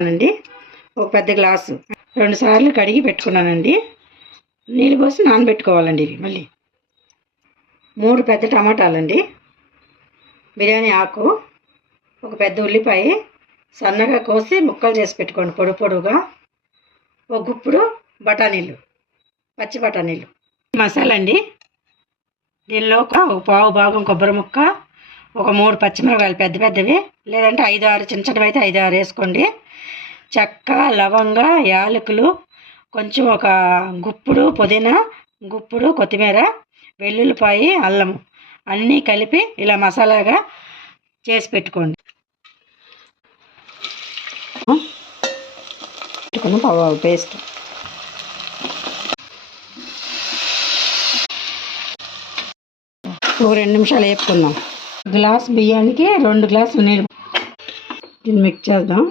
అండి, ఒక పెద్ద గ్లాసు 2 సార్లు కడిగి పెట్టుకున్నానండి. నీళ్ళు పోసి నానబెట్టుకోవాలండి. ఇవి మళ్ళీ 3 పెద్ద టమాటాలండి, బిర్యానీ ఆకు, ఒక పెద్ద ఉల్లిపాయ సన్నగా కోసి ముక్కలు చేసి పెట్టుకోండి పొడుగా. ఒక గుప్పుడు బఠానీలు, పచ్చి బఠానీలు. మసాలా అండి, దీనిలో ఒక పావు భాగం కొబ్బరి ముక్క, ఒక 3 పచ్చిమిరపకాయలు పెద్దవి, లేదంటే 5-6 చిన్నవి అయితే 5-6 వేసుకోండి. చెక్క, లవంగ, యాలకులు, కొంచెం ఒక గుప్పుడు పుదీనా, గుప్పుడు కొత్తిమీర, వెల్లుల్లిపాయ, అల్లం అన్నీ కలిపి ఇలా మసాలాగా చేసి పెట్టుకోండి. పేస్ట్ ఒక 2 నిమిషాలు వేపుకుందాం. గ్లాస్ బియ్యానికి 2 గ్లాసులు నీళ్ళు. దీన్ని మిక్స్ చేద్దాం.